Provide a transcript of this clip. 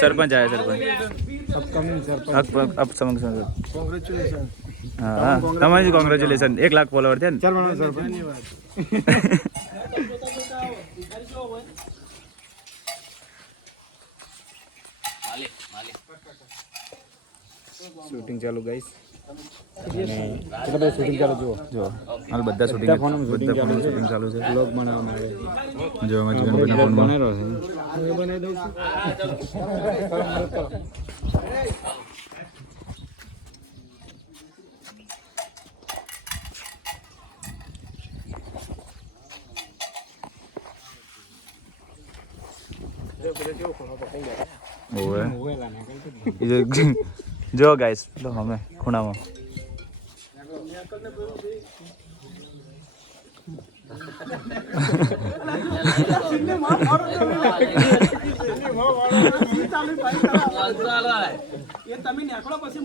સરપંચ આવ્યા સરપંચ અપકમિંગ સરપંચ કોંગ્રેચ્યુલેશન હા તમારી કોંગ્રેચ્યુલેશન 1 લાખ ફોલોવર છે ને ધન્યવાદ શૂટિંગ ચાલુ ગાઈસ બધા શૂટિંગ ચાલુ જુઓ જો હાલ બધા શૂટિંગ શૂટિંગ ચાલુ છે બ્લોગ બનાવવામાં આવે જો મજગનભાઈના ફોનમાં બનાવ્યો છે હું બનાવી દઉં જો ગાઈસ લો અમે ખૂણામાં તમે નીકળો પછી